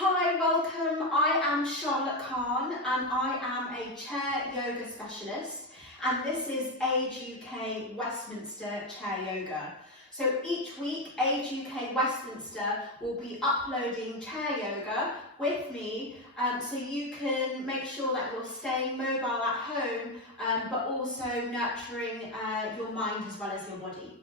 Hi, welcome. I am Charlotte Kahn and I am a chair yoga specialist, and this is Age UK Westminster Chair Yoga. So each week Age UK Westminster will be uploading chair yoga with me, so you can make sure that you're staying mobile at home, but also nurturing your mind as well as your body.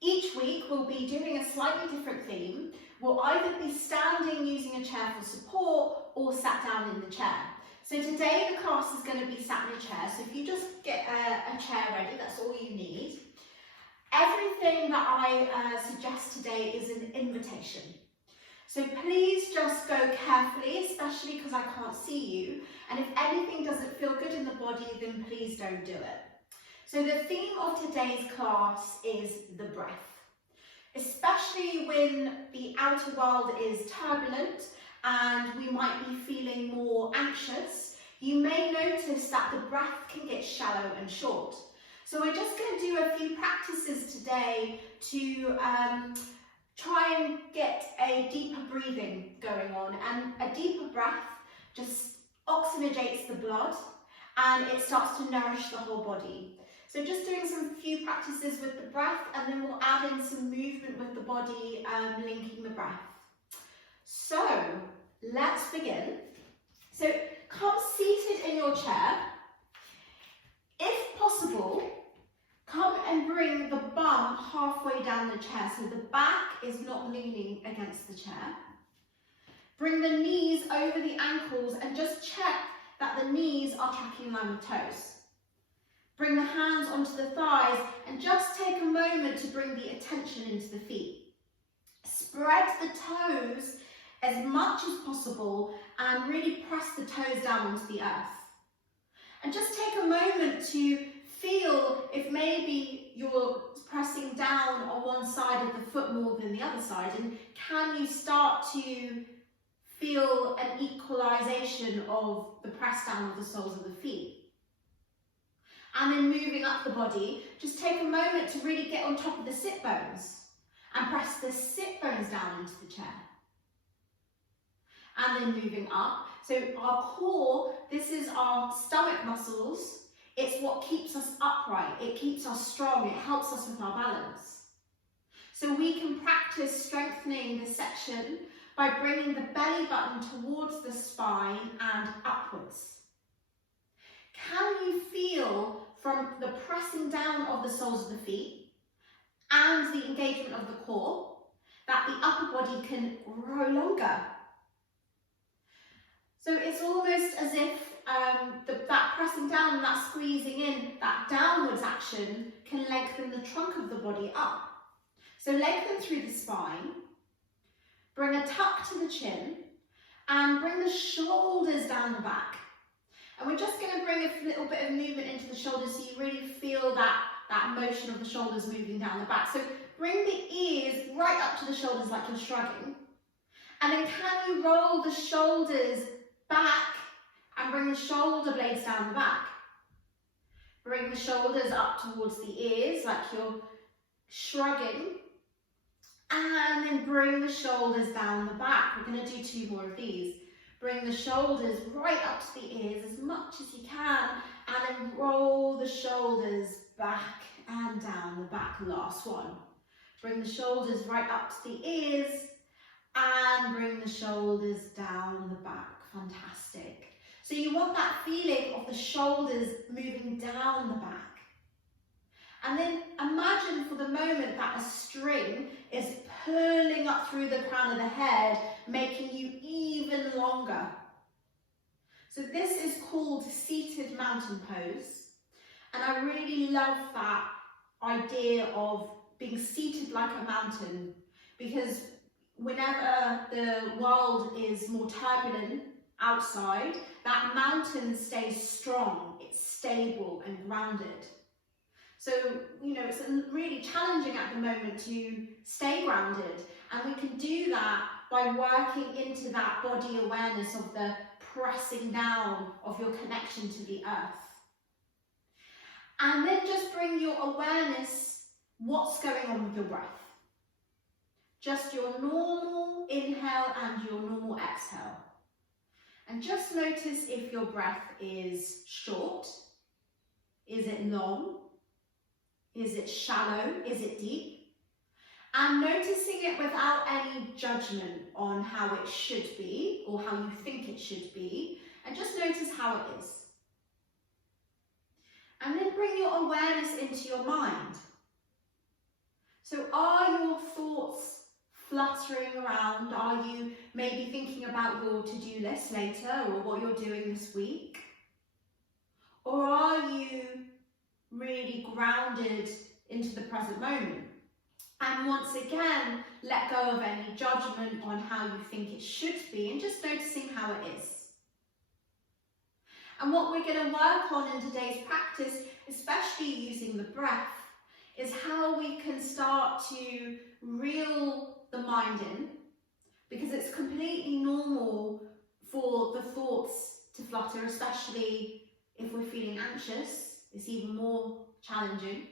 Each week we'll be doing a slightly different theme. We'll either be standing using a chair for support or sat down in the chair. So today the class is going to be sat in a chair, so if you just get a chair ready, that's all you need. Everything that I suggest today is an invitation. So please just go carefully, especially because I can't see you, and if anything doesn't feel good in the body, then please don't do it. So the theme of today's class is the breath. Especially when the outer world is turbulent and we might be feeling more anxious, you may notice that the breath can get shallow and short. So we're just going to do a few practices today to try and get a deeper breathing going on, and a deeper breath just oxygenates the blood and it starts to nourish the whole body. So just doing some few practices with the breath, and then we'll add in some movement with the body, linking the breath. So let's begin. So come seated in your chair. If possible, come and bring the bum halfway down the chair so the back is not leaning against the chair. Bring the knees over the ankles and just check that the knees are tracking line with toes. Bring the hands onto the thighs and just take a moment to bring the attention into the feet. Spread the toes as much as possible and really press the toes down onto the earth. And just take a moment to feel if maybe you're pressing down on one side of the foot more than the other side, and can you start to feel an equalization of the press down of the soles of the feet. And then moving up the body, just take a moment to really get on top of the sit bones and press the sit bones down into the chair. And then moving up. So our core, this is our stomach muscles. It's what keeps us upright. It keeps us strong. It helps us with our balance. So we can practice strengthening this section by bringing the belly button towards the spine and upwards. Can you feel from the pressing down of the soles of the feet and the engagement of the core that the upper body can grow longer? So it's almost as if that pressing down and that squeezing in, that downwards action can lengthen the trunk of the body up. So lengthen through the spine, bring a tuck to the chin, and bring the shoulders down the back. And we're just going to bring a little bit of movement into the shoulders so you really feel that motion of the shoulders moving down the back. So bring the ears right up to the shoulders like you're shrugging. And then can you roll the shoulders back and bring the shoulder blades down the back? Bring the shoulders up towards the ears like you're shrugging. And then bring the shoulders down the back. We're going to do 2 more of these. Bring the shoulders right up to the ears as much as you can, and then roll the shoulders back and down the back. Last one. Bring the shoulders right up to the ears and bring the shoulders down the back. Fantastic. So you want that feeling of the shoulders moving down the back. And then imagine for the moment that a string is pulling up through the crown of the head, making you even longer. So this is called seated mountain pose. And I really love that idea of being seated like a mountain, because whenever the world is more turbulent outside, that mountain stays strong, it's stable and grounded. So, it's really challenging at the moment to stay grounded, and we can do that by working into that body awareness of the pressing down of your connection to the earth. And then just bring your awareness, what's going on with your breath. Just your normal inhale and your normal exhale. And just notice if your breath is short, is it long, is it shallow, is it deep? And noticing it without any judgment on how it should be or how you think it should be, and just notice how it is. And then bring your awareness into your mind. So are your thoughts fluttering around? Are you maybe thinking about your to-do list later or what you're doing this week? Or are you really grounded into the present moment? And once again, let go of any judgment on how you think it should be and just noticing how it is. And what we're going to work on in today's practice, especially using the breath, is how we can start to reel the mind in, because it's completely normal for the thoughts to flutter, especially if we're feeling anxious. It's even more challenging.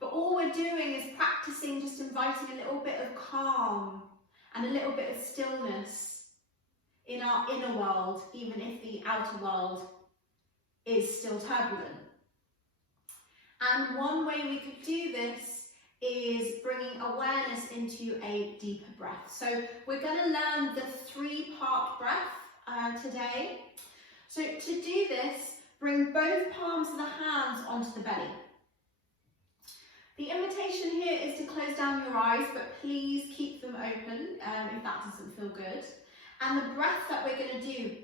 But all we're doing is practicing just inviting a little bit of calm and a little bit of stillness in our inner world, even if the outer world is still turbulent. And one way we could do this is bringing awareness into a deeper breath. So we're going to learn the 3-part breath today. So to do this, bring both palms of the hands onto the belly. The invitation here is to close down your eyes, but please keep them open if that doesn't feel good. And the breath that we're going to do,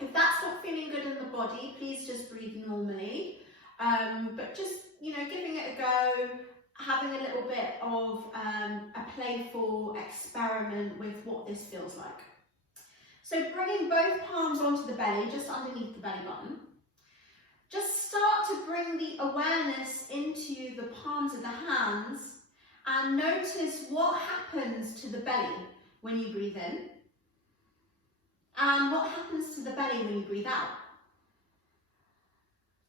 if that's not feeling good in the body, please just breathe normally. But just, giving it a go, having a little bit of a playful experiment with what this feels like. So bringing both palms onto the belly, just underneath the belly button. Just start to bring the awareness into the palms of the hands and notice what happens to the belly when you breathe in and what happens to the belly when you breathe out.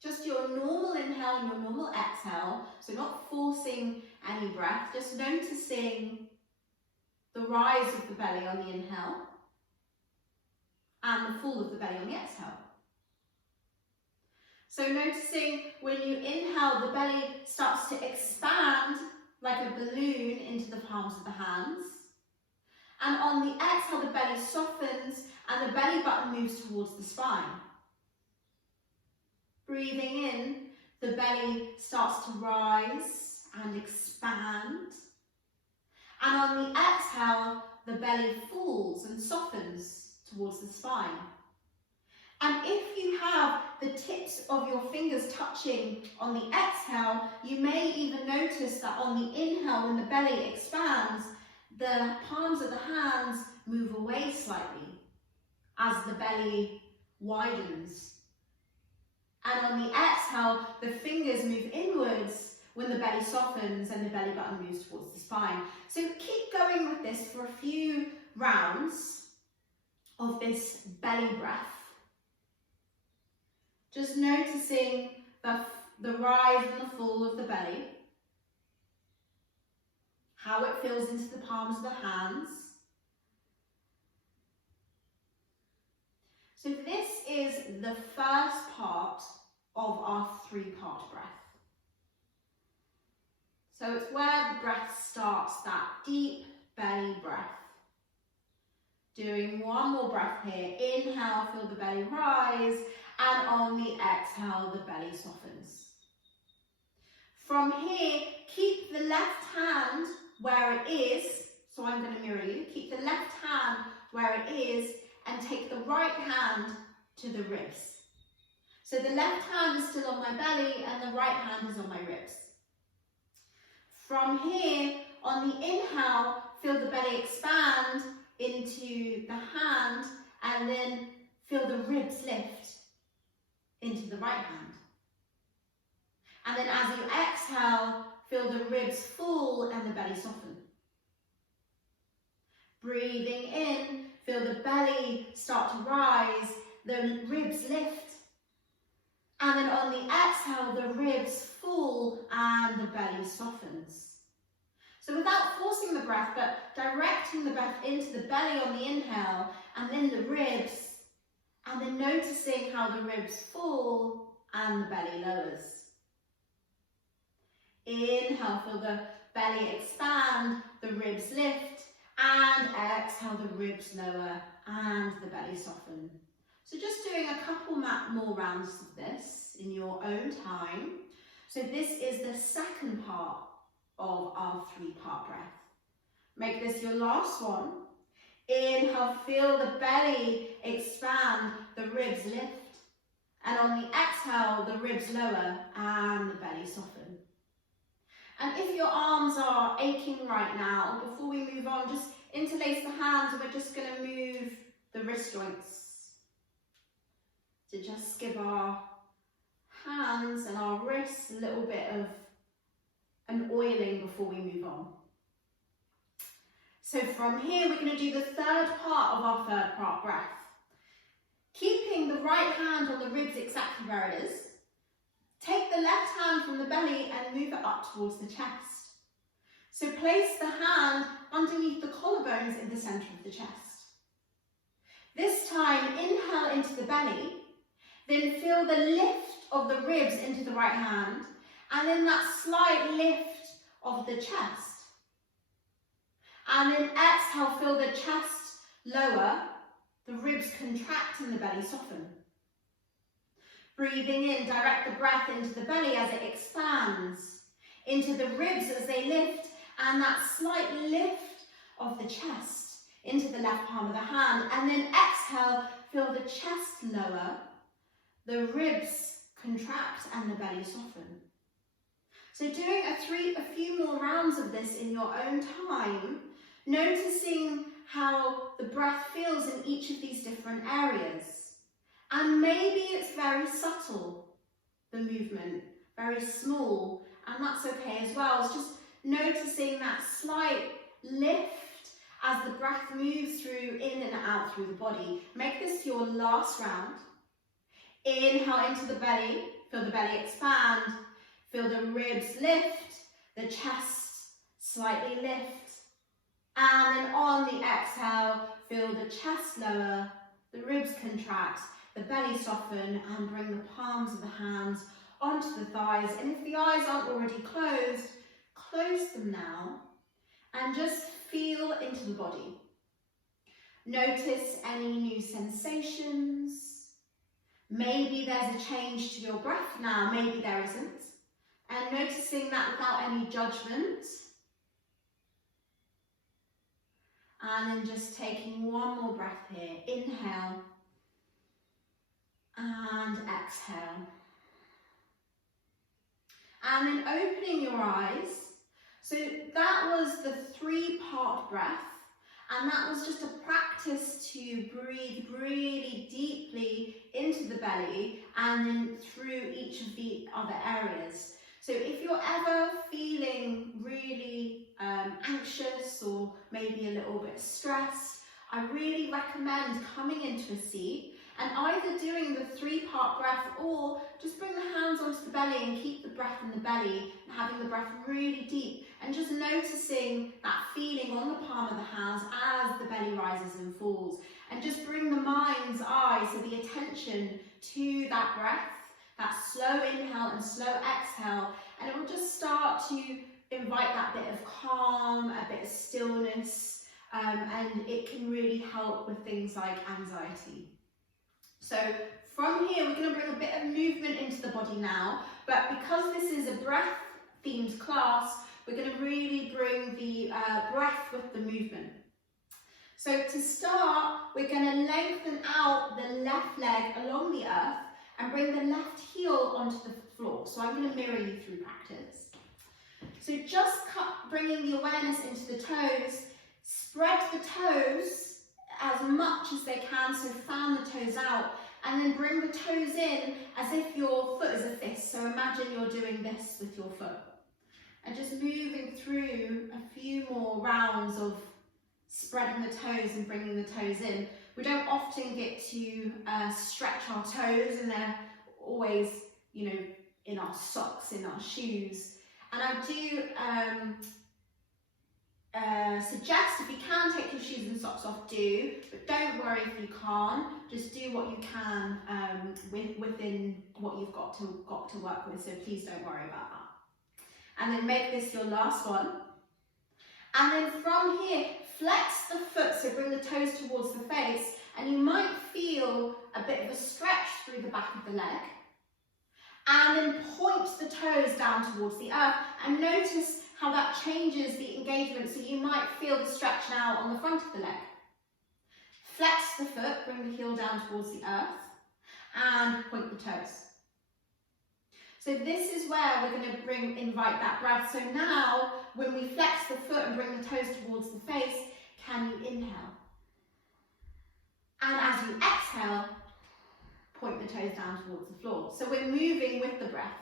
Just your normal inhale and your normal exhale, so not forcing any breath, just noticing the rise of the belly on the inhale and the fall of the belly on the exhale. So noticing when you inhale, the belly starts to expand like a balloon into the palms of the hands. And on the exhale, the belly softens and the belly button moves towards the spine. Breathing in, the belly starts to rise and expand. And on the exhale, the belly falls and softens towards the spine. And if you have the tips of your fingers touching on the exhale, you may even notice that on the inhale, when the belly expands, the palms of the hands move away slightly as the belly widens. And on the exhale, the fingers move inwards when the belly softens and the belly button moves towards the spine. So keep going with this for a few rounds of this belly breath. Just noticing the rise and the fall of the belly, how it feels into the palms of the hands. So this is the first part of our 3-part breath. So it's where the breath starts, that deep belly breath. Doing one more breath here. Inhale, feel the belly rise. And on the exhale, the belly softens. From here, keep the left hand where it is. So I'm going to mirror you. Keep the left hand where it is and take the right hand to the ribs. So the left hand is still on my belly and the right hand is on my ribs. From here, on the inhale, feel the belly expand into the hand and then feel the ribs lift into the right hand. And then as you exhale, feel the ribs fall and the belly soften. Breathing in, feel the belly start to rise, the ribs lift. And then on the exhale, the ribs fall and the belly softens. So without forcing the breath, breath, but directing the breath into the belly on the inhale, and then the ribs, and then noticing how the ribs fall and the belly lowers. Inhale, feel the belly expand, the ribs lift, and exhale, the ribs lower and the belly soften. So just doing a couple more rounds of this in your own time. So this is the second part of our 3-part breath. Make this your last one. Inhale, feel the belly expand, the ribs lift. And on the exhale, the ribs lower and the belly soften. And if your arms are aching right now, before we move on, just interlace the hands, and we're just going to move the wrist joints to just give our hands and our wrists a little bit of an oiling before we move on. So from here, we're going to do the third part of our 3rd part breath. Keeping the right hand on the ribs exactly where it is, take the left hand from the belly and move it up towards the chest. So place the hand underneath the collarbones in the centre of the chest. This time, inhale into the belly, then feel the lift of the ribs into the right hand, and then that slight lift of the chest. And then exhale, feel the chest lower, the ribs contract and the belly soften. Breathing in, direct the breath into the belly as it expands, into the ribs as they lift, and that slight lift of the chest into the left palm of the hand. And then exhale, feel the chest lower, the ribs contract and the belly soften. So doing a few more rounds of this in your own time, noticing how the breath feels in each of these different areas. And maybe it's very subtle, the movement, very small, and that's okay as well. It's just noticing that slight lift as the breath moves through, in and out through the body. Make this your last round. Inhale into the belly, feel the belly expand, feel the ribs lift, the chest slightly lift, and then on the exhale, feel the chest lower, the ribs contract, the belly soften, and bring the palms of the hands onto the thighs. And if the eyes aren't already closed, close them now and just feel into the body. Notice any new sensations. Maybe there's a change to your breath now, maybe there isn't. And noticing that without any judgment. And then just taking one more breath here. Inhale and exhale. And then opening your eyes. So that was the 3-part breath. And that was just a practice to breathe really deeply into the belly and then through each of the other areas. So if you're ever feeling really anxious or maybe a little bit stressed, I really recommend coming into a seat and either doing the 3-part breath or just bring the hands onto the belly and keep the breath in the belly and having the breath really deep and just noticing that feeling on the palm of the hands as the belly rises and falls, and just bring the mind's eye, so the attention to that breath, that slow inhale and slow exhale, and it will just start to invite that bit of calm, a bit of stillness, and it can really help with things like anxiety. So from here, we're going to bring a bit of movement into the body now, but because this is a breath themed class, we're going to really bring the breath with the movement. So to start, we're going to lengthen out the left leg along the earth and bring the left heel onto the floor. So I'm going to mirror you through practice. So just bringing the awareness into the toes, spread the toes as much as they can, so fan the toes out, and then bring the toes in as if your foot is a fist. So imagine you're doing this with your foot. And just moving through a few more rounds of spreading the toes and bringing the toes in. We don't often get to stretch our toes, and they're always, you know, in our socks, in our shoes. And I do suggest if you can take your shoes and socks off, do, but don't worry if you can't. Just do what you can within what you've got to work with, so please don't worry about that. And then make this your last one. And then from here, flex the foot, so bring the toes towards the face, and you might feel a bit of a stretch through the back of the leg. And then point the toes down towards the earth, and notice how that changes the engagement, so you might feel the stretch now on the front of the leg. Flex the foot, bring the heel down towards the earth, and point the toes. So this is where we're going to invite that breath. So now, when we flex the foot and bring the toes towards the face, can you inhale? And as you exhale, point the toes down towards the floor. So we're moving with the breath.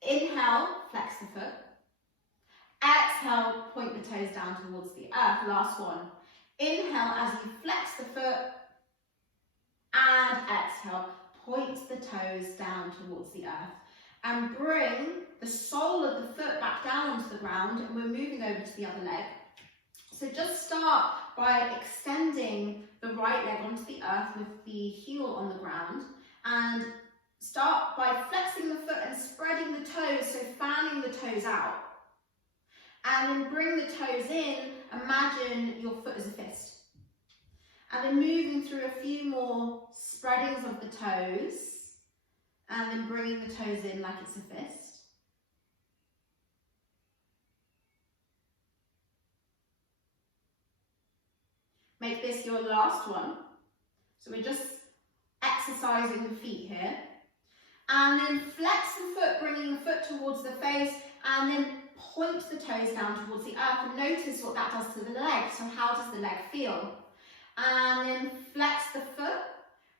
Inhale, flex the foot. Exhale, point the toes down towards the earth. Last one. Inhale as you flex the foot. And exhale, point the toes down towards the earth. And bring the sole of the foot back down onto the ground, and we're moving over to the other leg. So just start by extending the right leg onto the earth with the heel on the ground, and start by flexing the foot and spreading the toes, so fanning the toes out. And then bring the toes in, imagine your foot as a fist. And then moving through a few more spreadings of the toes, and then bringing the toes in like it's a fist. Make this your last one. So we're just exercising the feet here. And then flex the foot, bringing the foot towards the face, and then point the toes down towards the earth, and notice what that does to the leg. So how does the leg feel? And then flex the foot,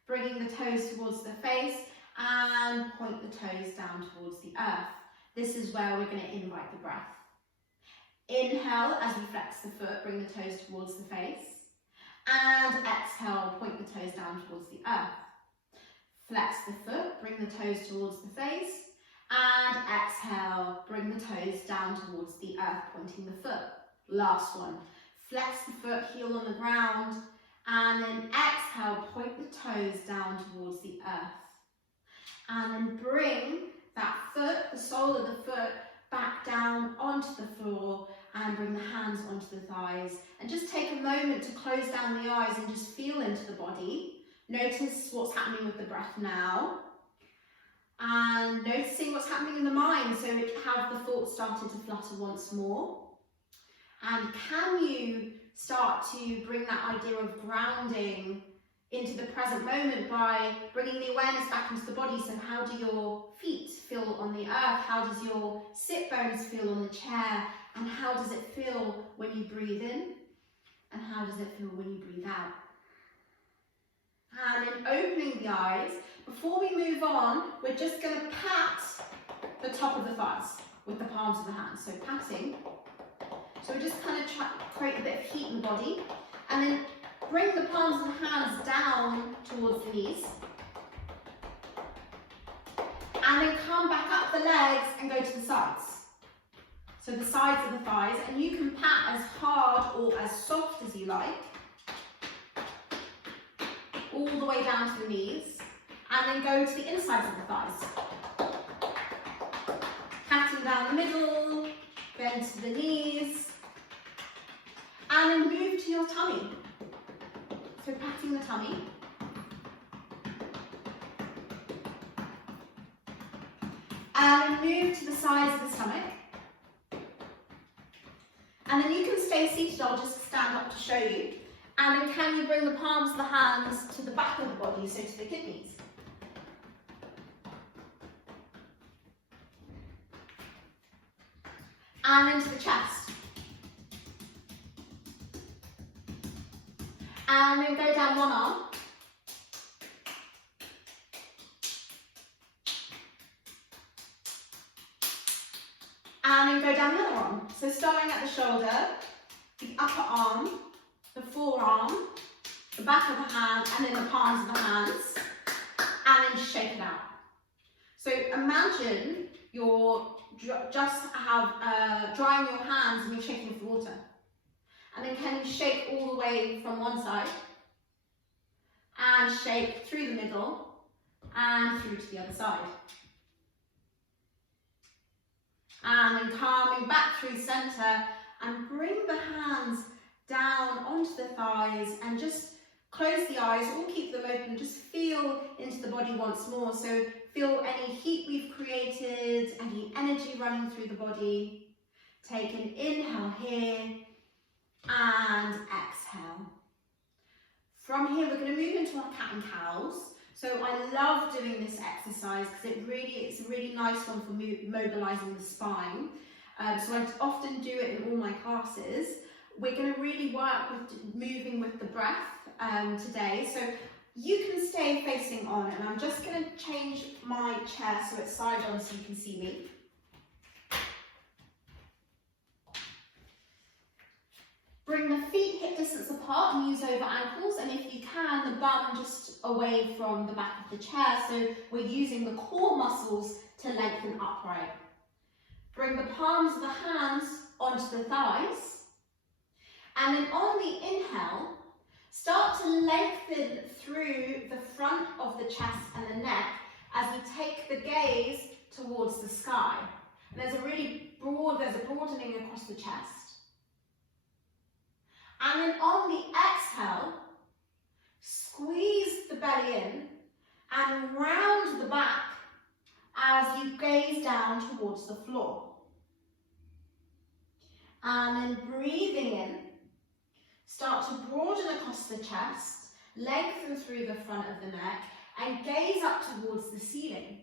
bringing the toes towards the face, and point the toes down towards the earth. This is where we're going to invite the breath. Inhale as we flex the foot, bring the toes towards the face. And exhale, point the toes down towards the earth. Flex the foot, bring the toes towards the face. And exhale, bring the toes down towards the earth, pointing the foot. Last one. Flex the foot, heel on the ground. And then exhale, point the toes down towards the earth. And then bring that foot, the sole of the foot, back down onto the floor, and bring the hands onto the thighs. And just take a moment to close down the eyes and just feel into the body. Notice what's happening with the breath now. And noticing what's happening in the mind. So have the thoughts started to flutter once more? And can you start to bring that idea of grounding into the present moment by bringing the awareness back into the body? So how do your feet feel on the earth? How does your sit bones feel on the chair? And how does it feel when you breathe in? And how does it feel when you breathe out? And then opening the eyes, before we move on, we're just going to pat the top of the thighs with the palms of the hands. So patting. So we're just kind of create a bit of heat in the body. And then bring the palms of the hands down towards the knees. And then come back up the legs and go to the sides. So the sides of the thighs. And you can pat as hard or as soft as you like. All the way down to the knees. And then go to the insides of the thighs. Patting down the middle. Bend to the knees. And then move to your tummy. So patting the tummy. And then move to the sides of the stomach. And then you can stay seated, I'll just stand up to show you. And then can you bring the palms of the hands to the back of the body, so to the kidneys. And into the chest. And then go down one arm. And then go down the other arm. So starting at the shoulder, the upper arm, the forearm, the back of the hand, and then the palms of the hands. And then shake it out. So imagine you're just drying your hands and you're shaking with the water. And then can you shake all the way from one side and shake through the middle and through to the other side. And then calming back through centre and bring the hands down onto the thighs and just close the eyes or keep them open. Just feel into the body once more. So feel any heat we've created, any energy running through the body. Take an inhale here and exhale. From here, we're going to move into our cat and cows. So I love doing this exercise because it's a really nice one for mobilising the spine. So I often do it in all my classes. We're going to really work with moving with the breath today. So you can stay facing on, and I'm just going to change my chair so it's side on so you can see me. Bring the feet hip distance apart, knees over ankles, and if you can, the bum just away from the back of the chair, so we're using the core muscles to lengthen upright. Bring the palms of the hands onto the thighs, and then on the inhale, start to lengthen through the front of the chest and the neck as we take the gaze towards the sky. And there's a broadening across the chest. And then on the exhale, squeeze the belly in and round the back as you gaze down towards the floor. And then breathing in, start to broaden across the chest, lengthen through the front of the neck and gaze up towards the ceiling.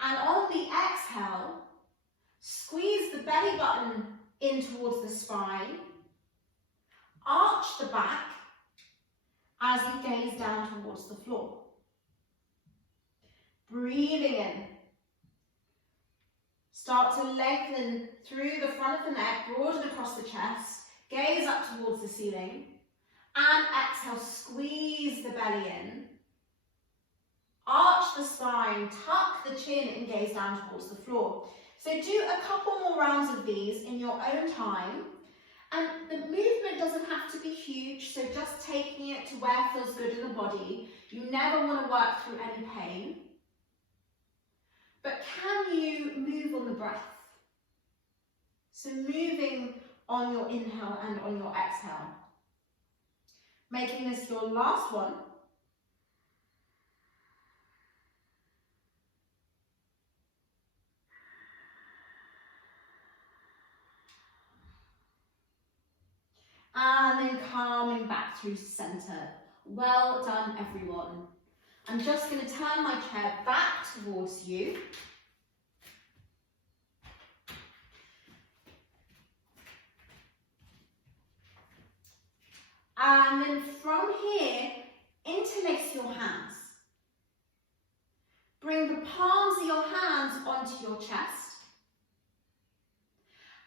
And on the exhale, squeeze the belly button in towards the spine, arch the back as you gaze down towards the floor. Breathing in, start to lengthen through the front of the neck, broaden across the chest, gaze up towards the ceiling, and exhale, squeeze the belly in, arch the spine, tuck the chin and gaze down towards the floor. So do a couple more rounds of these in your own time, and the movement doesn't have to be huge, so just taking it to where it feels good in the body. You never want to work through any pain, but can you move on the breath? So moving on your inhale and on your exhale. Making this your last one. And then calming back through centre. Well done, everyone. I'm just going to turn my chair back towards you. And then from here, interlace your hands. Bring the palms of your hands onto your chest.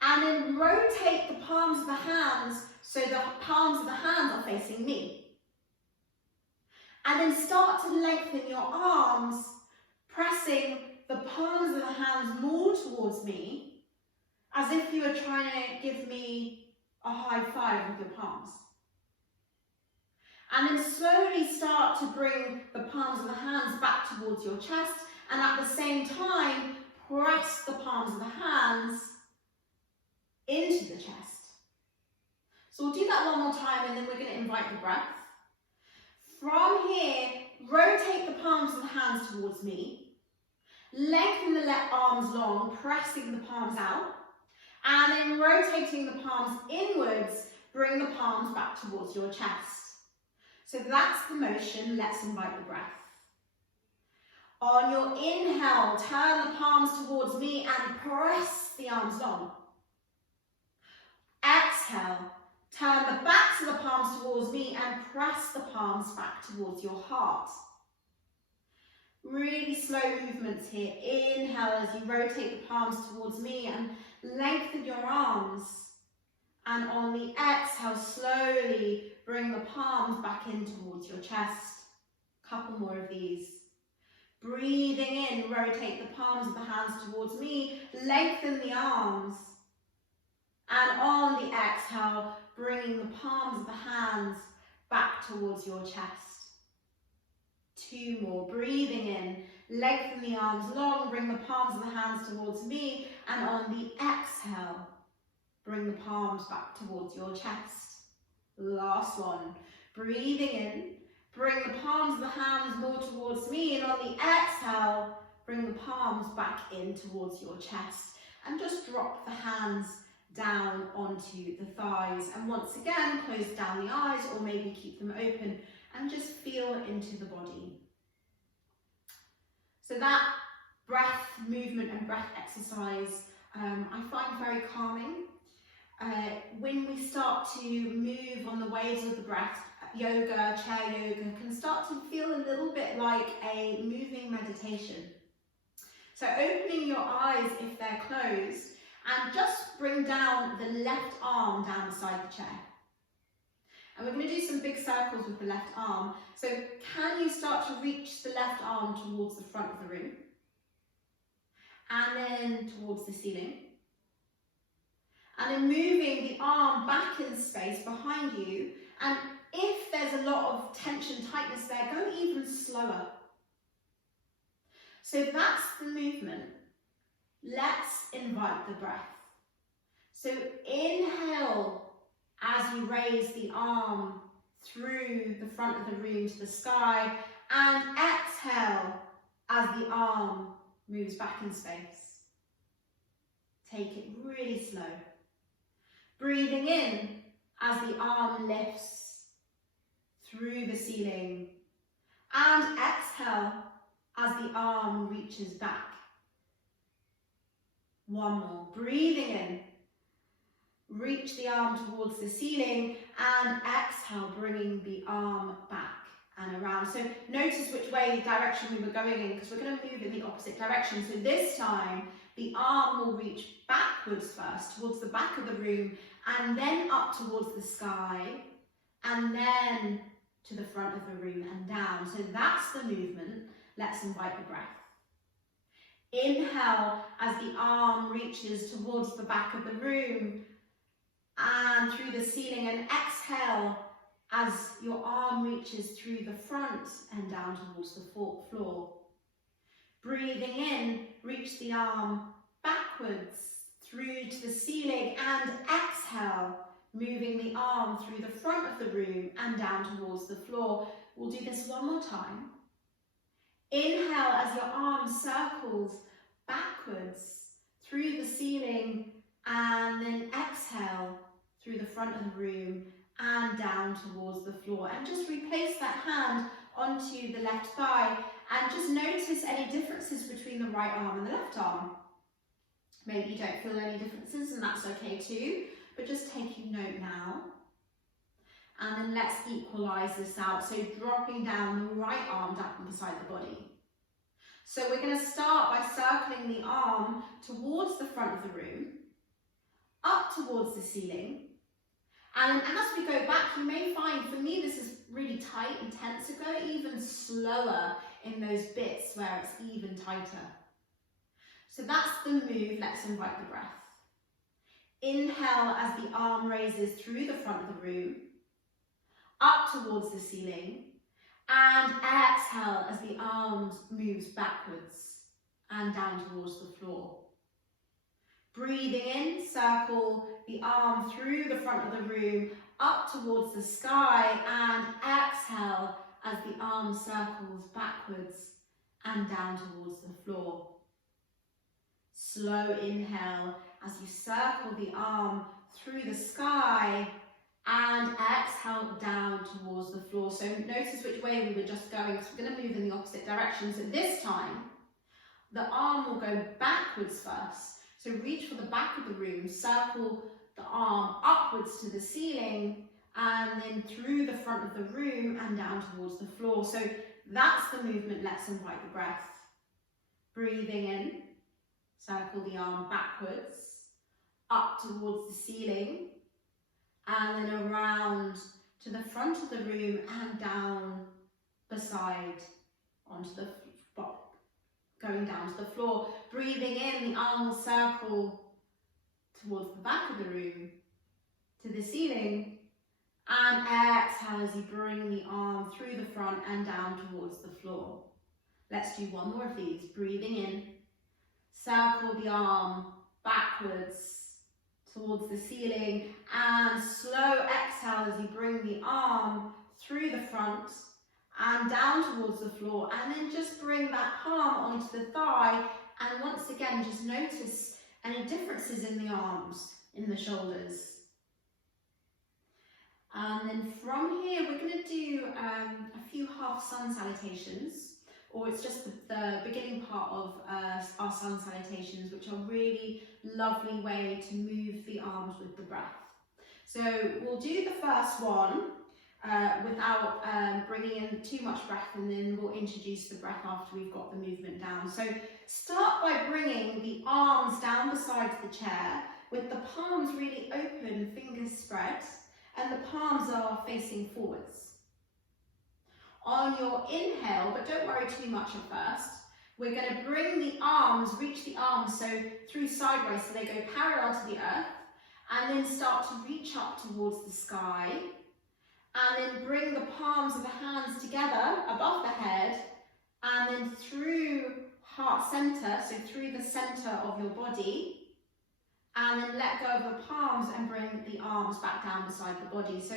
And then rotate the palms of the hands so the palms of the hands are facing me. And then start to lengthen your arms, pressing the palms of the hands more towards me, as if you were trying to give me a high five with your palms. And then slowly start to bring the palms of the hands back towards your chest, and at the same time, press the palms of the hands into the chest. So we'll do that one more time, and then we're going to invite the breath. From here, rotate the palms of the hands towards me. Lengthen the arms long, pressing the palms out. And then rotating the palms inwards, bring the palms back towards your chest. So that's the motion. Let's invite the breath. On your inhale, turn the palms towards me and press the arms long. Exhale, turn the backs of the palms towards me and press the palms back towards your heart. Really slow movements here. Inhale as you rotate the palms towards me and lengthen your arms. And on the exhale, slowly bring the palms back in towards your chest. Couple more of these. Breathing in, rotate the palms of the hands towards me, lengthen the arms. And on the exhale, bringing the palms of the hands back towards your chest. 2 more, breathing in, lengthen the arms long, bring the palms of the hands towards me, and on the exhale, bring the palms back towards your chest. Last one, breathing in, bring the palms of the hands more towards me, and on the exhale, bring the palms back in towards your chest. And just drop the hands down onto the thighs. And once again, close down the eyes or maybe keep them open and just feel into the body. So that breath movement and breath exercise I find very calming. When we start to move on the waves of the breath, yoga, chair yoga can start to feel a little bit like a moving meditation. So opening your eyes if they're closed, and just bring down the left arm down beside the chair. And we're going to do some big circles with the left arm. So can you start to reach the left arm towards the front of the room? And then towards the ceiling. And then moving the arm back in space behind you. And if there's a lot of tension, tightness there, go even slower. So that's the movement. Let's invite the breath. So inhale as you raise the arm through the front of the room to the sky, and exhale as the arm moves back in space. Take it really slow. Breathing in as the arm lifts through the ceiling, and exhale as the arm reaches back. One more. Breathing in. Reach the arm towards the ceiling, and exhale, bringing the arm back and around. So notice which direction we were going in, because we're going to move in the opposite direction. So this time, the arm will reach backwards first, towards the back of the room, and then up towards the sky, and then to the front of the room and down. So that's the movement. Let's invite the breath. Inhale as the arm reaches towards the back of the room and through the ceiling, and exhale as your arm reaches through the front and down towards the floor. Breathing in, reach the arm backwards through to the ceiling, and exhale, moving the arm through the front of the room and down towards the floor. We'll do this one more time. Inhale as your arm circles backwards through the ceiling, and then exhale through the front of the room and down towards the floor. And just replace that hand onto the left thigh, and just notice any differences between the right arm and the left arm. Maybe you don't feel any differences, and that's okay too, but just taking note now. And then let's equalise this out. So dropping down the right arm down beside the body. So we're going to start by circling the arm towards the front of the room, up towards the ceiling. And as we go back, you may find, for me, this is really tight and tense. So go even slower in those bits where it's even tighter. So that's the move. Let's invite the breath. Inhale as the arm raises through the front of the room, up towards the ceiling, and exhale as the arm moves backwards and down towards the floor. Breathing in, circle the arm through the front of the room, up towards the sky, and exhale as the arm circles backwards and down towards the floor. Slow inhale as you circle the arm through the sky, and exhale down towards the floor. So notice which way we were just going, because we're going to move in the opposite direction. So this time, the arm will go backwards first. So reach for the back of the room, circle the arm upwards to the ceiling, and then through the front of the room and down towards the floor. So that's the movement. Let's invite the breath. Breathing in, circle the arm backwards, up towards the ceiling, and then around to the front of the room and down beside onto the going down to the floor. Breathing in, the arm will circle towards the back of the room, to the ceiling. And exhale as you bring the arm through the front and down towards the floor. Let's do one more of these. Breathing in, circle the arm backwards towards the ceiling, and slow exhale as you bring the arm through the front and down towards the floor, and then just bring that palm onto the thigh, and once again just notice any differences in the arms, in the shoulders. And then from here we're going to do a few half sun salutations, or it's just the beginning part of our sun salutations, which are a really lovely way to move the arms with the breath. So we'll do the first one without bringing in too much breath, and then we'll introduce the breath after we've got the movement down. So start by bringing the arms down the sides of the chair with the palms really open, fingers spread, and the palms are facing forwards. On your inhale, but don't worry too much at first, we're going to bring the arms, reach the arms so through sideways so they go parallel to the earth, and then start to reach up towards the sky, and then bring the palms of the hands together above the head, and then through heart center, so through the center of your body, and then let go of the palms and bring the arms back down beside the body. So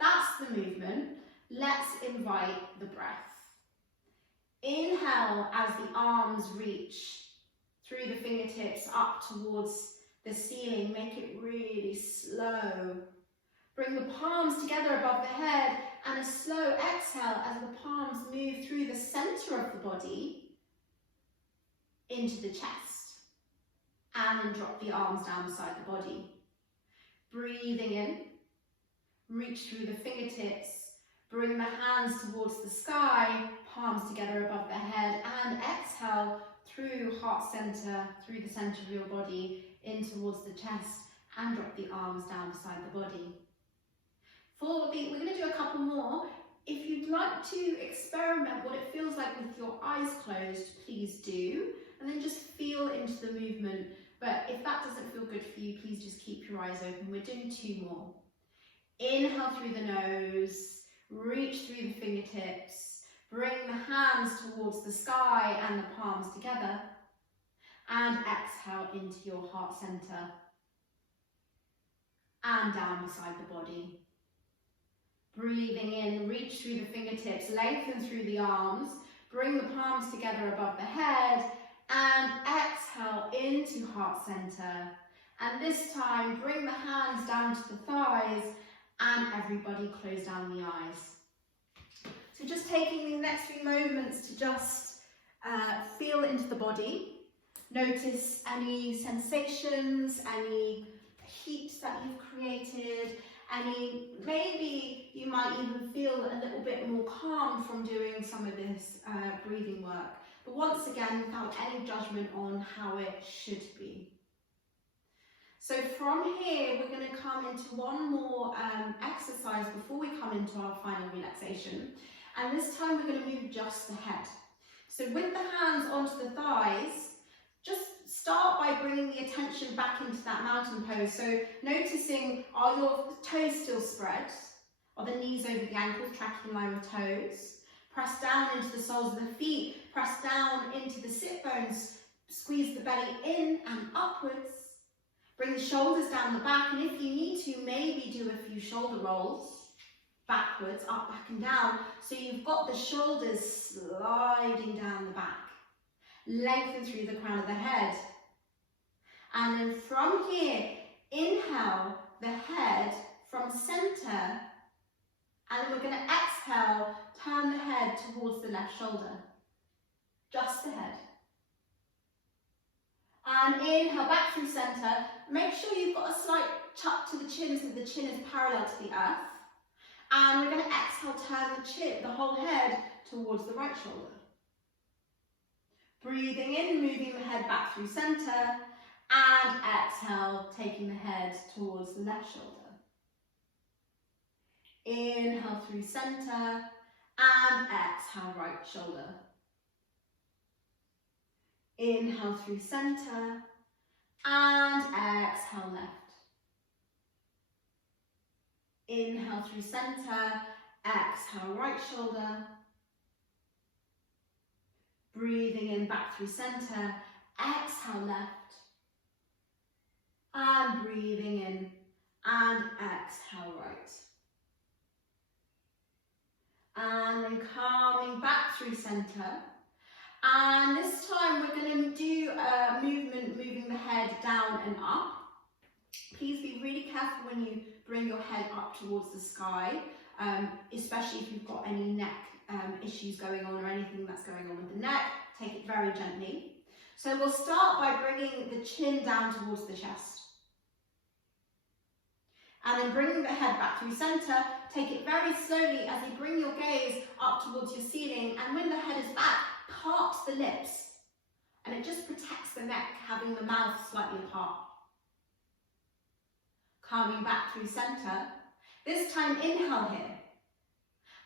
that's the movement. Let's invite the breath. Inhale as the arms reach through the fingertips up towards the ceiling. Make it really slow. Bring the palms together above the head, and a slow exhale as the palms move through the center of the body into the chest. And then drop the arms down beside the body. Breathing in, reach through the fingertips, bring the hands towards the sky, palms together above the head, and exhale through heart center, through the center of your body, in towards the chest, and drop the arms down beside the body. We're going to do a couple more. If you'd like to experiment what it feels like with your eyes closed, please do, and then just feel into the movement. But if that doesn't feel good for you, please just keep your eyes open. We're doing two more. Inhale through the nose, reach through the fingertips, bring the hands towards the sky and the palms together, and exhale into your heart center and down beside the body. Breathing in, reach through the fingertips, lengthen through the arms, bring the palms together above the head, and exhale into heart center. And this time, bring the hands down to the thighs, and everybody close down the eyes. So just taking the next few moments to just feel into the body. Notice any sensations, any heat that you've created, maybe you might even feel a little bit more calm from doing some of this breathing work. But once again, without any judgment on how it should be. So from here, we're going to come into one more exercise before we come into our final relaxation. And this time we're going to move just the head. So with the hands onto the thighs, just start by bringing the attention back into that mountain pose. So noticing, are your toes still spread? Are the knees over the ankles, tracking in line with toes? Press down into the soles of the feet, press down into the sit bones, squeeze the belly in and upwards. Bring the shoulders down the back, and if you need to, maybe do a few shoulder rolls. Backwards, up, back and down. So you've got the shoulders sliding down the back. Lengthen through the crown of the head. And then from here, inhale the head from center. And then we're going to exhale, turn the head towards the left shoulder. Just the head. And inhale back through center. Make sure you've got a slight tuck to the chin so the chin is parallel to the earth. And we're going to exhale, turn the whole head towards the right shoulder. Breathing in, moving the head back through center. And exhale, taking the head towards the left shoulder. Inhale through center. And exhale, right shoulder. Inhale through center. And exhale, left. Inhale through centre, exhale right shoulder. Breathing in back through centre, exhale left. And breathing in and exhale right. And then calming back through centre. And this time we're going to do a movement moving the head down and up. Please be really careful when you bring your head up towards the sky, especially if you've got any neck issues going on or anything that's going on with the neck. Take it very gently. So we'll start by bringing the chin down towards the chest. And then bringing the head back through centre, take it very slowly as you bring your gaze up towards your ceiling, and when the head is back, part the lips. And it just protects the neck, having the mouth slightly apart. Calming back through centre. This time inhale here.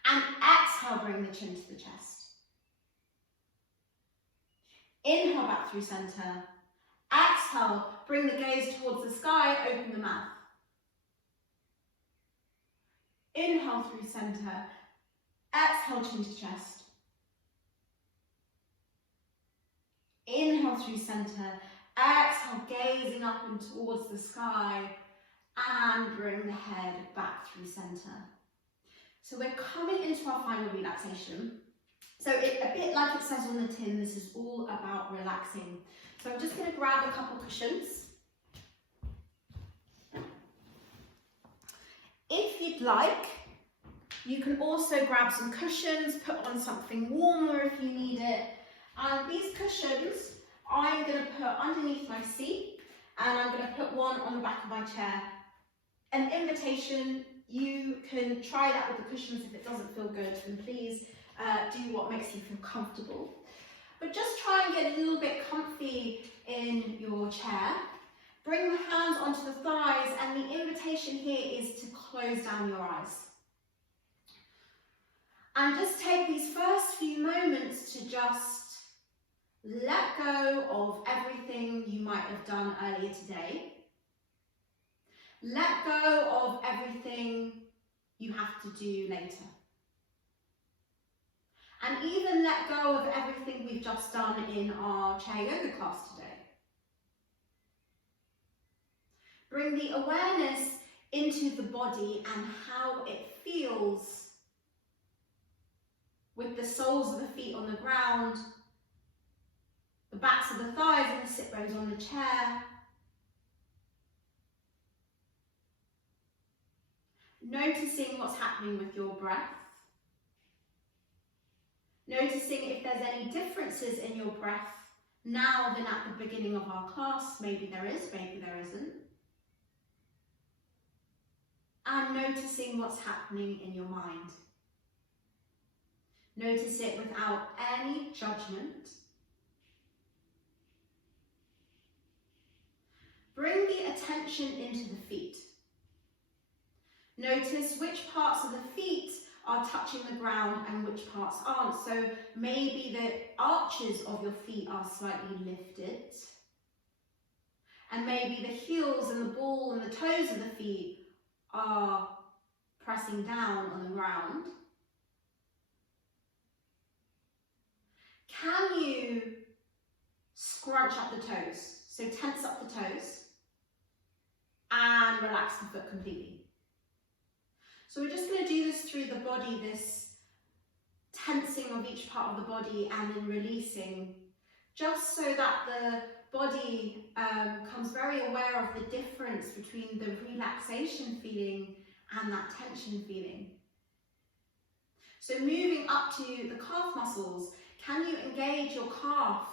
And exhale, bring the chin to the chest. Inhale back through centre. Exhale, bring the gaze towards the sky, open the mouth. Inhale through centre. Exhale, chin to chest. Inhale through centre. Exhale, gazing up and towards the sky. And bring the head back through centre. So we're coming into our final relaxation. So a bit like it says on the tin, this is all about relaxing. So I'm just going to grab a couple cushions. If you'd like, you can also grab some cushions, put on something warmer if you need it. And these cushions, I'm going to put underneath my seat, and I'm going to put one on the back of my chair. An invitation, you can try that with the cushions. If it doesn't feel good, then please do what makes you feel comfortable. But just try and get a little bit comfy in your chair. Bring the hands onto the thighs, and the invitation here is to close down your eyes. And just take these first few moments to just let go of everything you might have done earlier today. Let go of everything you have to do later. And even let go of everything we've just done in our chair yoga class today. Bring the awareness into the body and how it feels with the soles of the feet on the ground, the backs of the thighs and the sit bones on the chair. Noticing what's happening with your breath. Noticing if there's any differences in your breath now than at the beginning of our class. Maybe there is, maybe there isn't. And noticing what's happening in your mind. Notice it without any judgment. Bring the attention into the feet. Notice which parts of the feet are touching the ground and which parts aren't. So maybe the arches of your feet are slightly lifted. And maybe the heels and the ball and the toes of the feet are pressing down on the ground. Can you scrunch up the toes? So tense up the toes and relax the foot completely. So we're just going to do this through the body, this tensing of each part of the body and then releasing, just so that the body becomes very aware of the difference between the relaxation feeling and that tension feeling. So moving up to the calf muscles, can you engage your calf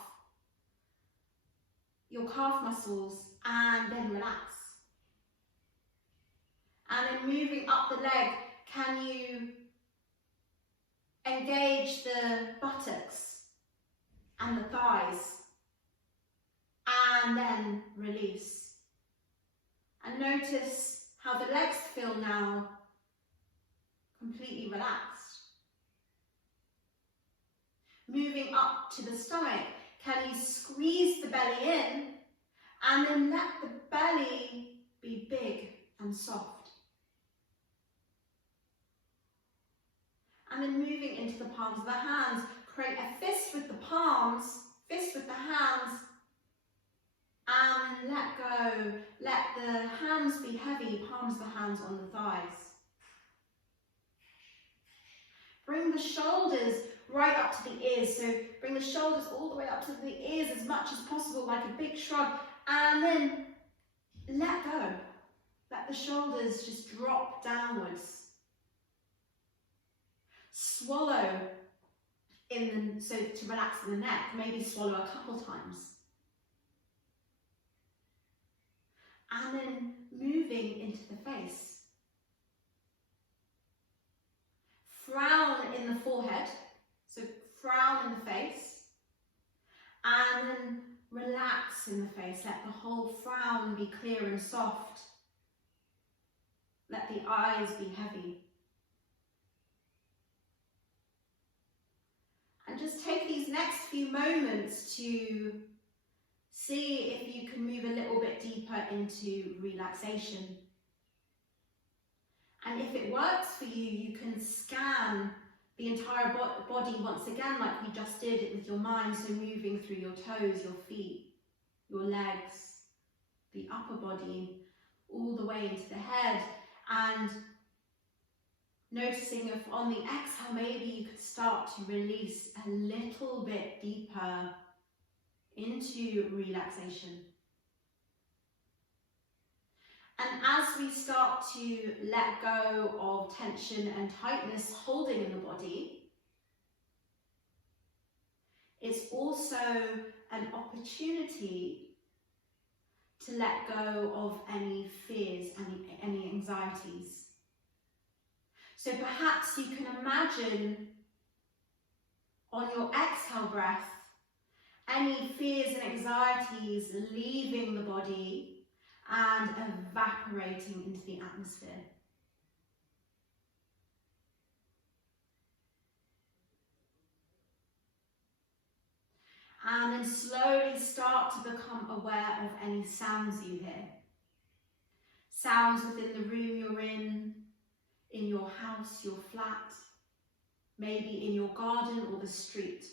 muscles and then relax? And then moving up the leg, can you engage the buttocks and the thighs? And then release. And notice how the legs feel now, completely relaxed. Moving up to the stomach, can you squeeze the belly in and then let the belly be big and soft? and then moving into the palms of the hands. Create a fist with the palms, fist with the hands, and let go. Let the hands be heavy, palms of the hands on the thighs. Bring the shoulders right up to the ears, so bring the shoulders all the way up to the ears as much as possible, like a big shrug, and then let go. Let the shoulders just drop downwards. Swallow so to relax in the neck, maybe swallow a couple times. And then moving into the face. Frown in the forehead, so frown in the face, and then relax in the face. Let the whole frown be clear and soft. Let the eyes be heavy. And just take these next few moments to see if you can move a little bit deeper into relaxation. And if it works for you, you can scan the entire body once again, like we just did it with your mind. So moving through your toes, your feet, your legs, the upper body, all the way into the head. And noticing if on the exhale, maybe you could start to release a little bit deeper into relaxation. And as we start to let go of tension and tightness holding in the body, it's also an opportunity to let go of any fears, any anxieties. So perhaps you can imagine on your exhale breath, any fears and anxieties leaving the body and evaporating into the atmosphere. And then slowly start to become aware of any sounds you hear. Sounds within the room you're in your house, your flat, maybe in your garden or the street.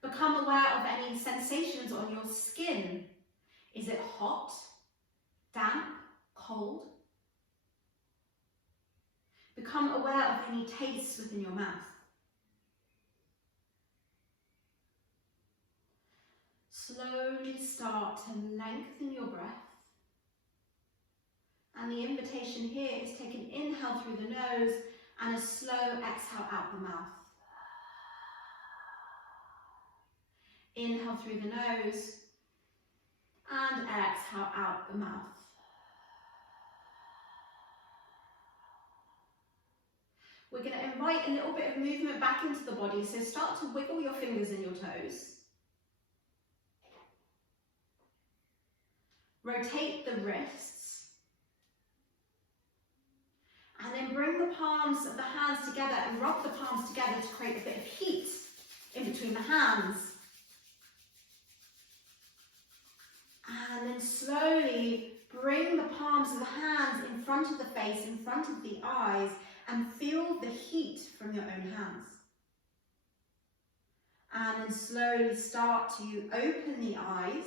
Become aware of any sensations on your skin. Is it hot, damp, cold? Become aware of any tastes within your mouth. Slowly start to lengthen your breath. And the invitation here is take an inhale through the nose and a slow exhale out the mouth. Inhale through the nose and exhale out the mouth. We're going to invite a little bit of movement back into the body, so start to wiggle your fingers and your toes. Rotate the wrists. And then bring the palms of the hands together and rub the palms together to create a bit of heat in between the hands. And then slowly bring the palms of the hands in front of the face, in front of the eyes, and feel the heat from your own hands. And then slowly start to open the eyes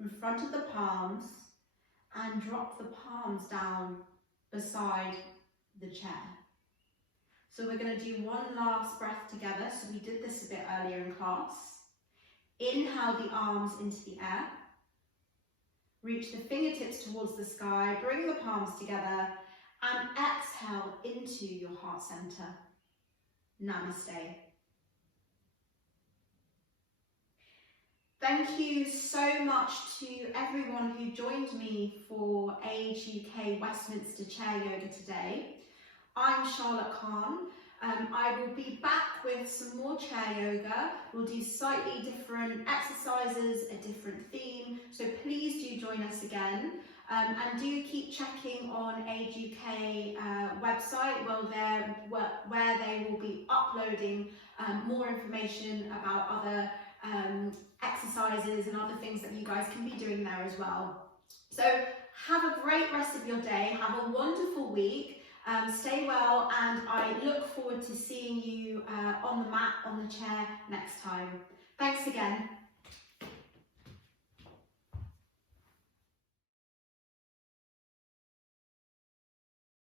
in front of the palms and drop the palms down beside the chair. So we're going to do one last breath together. So we did this a bit earlier in class. Inhale the arms into the air. Reach the fingertips towards the sky. Bring the palms together and exhale into your heart center. Namaste. Thank you so much to everyone who joined me for Age UK Westminster Chair Yoga today. I'm Charlotte Kahn. I will be back with some more chair yoga. We'll do slightly different exercises, a different theme, so please do join us again. And do keep checking on Age UK website where they will be uploading more information about other exercises and other things that you guys can be doing there as well. So Have a great rest of your day. Have a wonderful week. Stay well, and I look forward to seeing you on the mat, on the chair next time. Thanks again.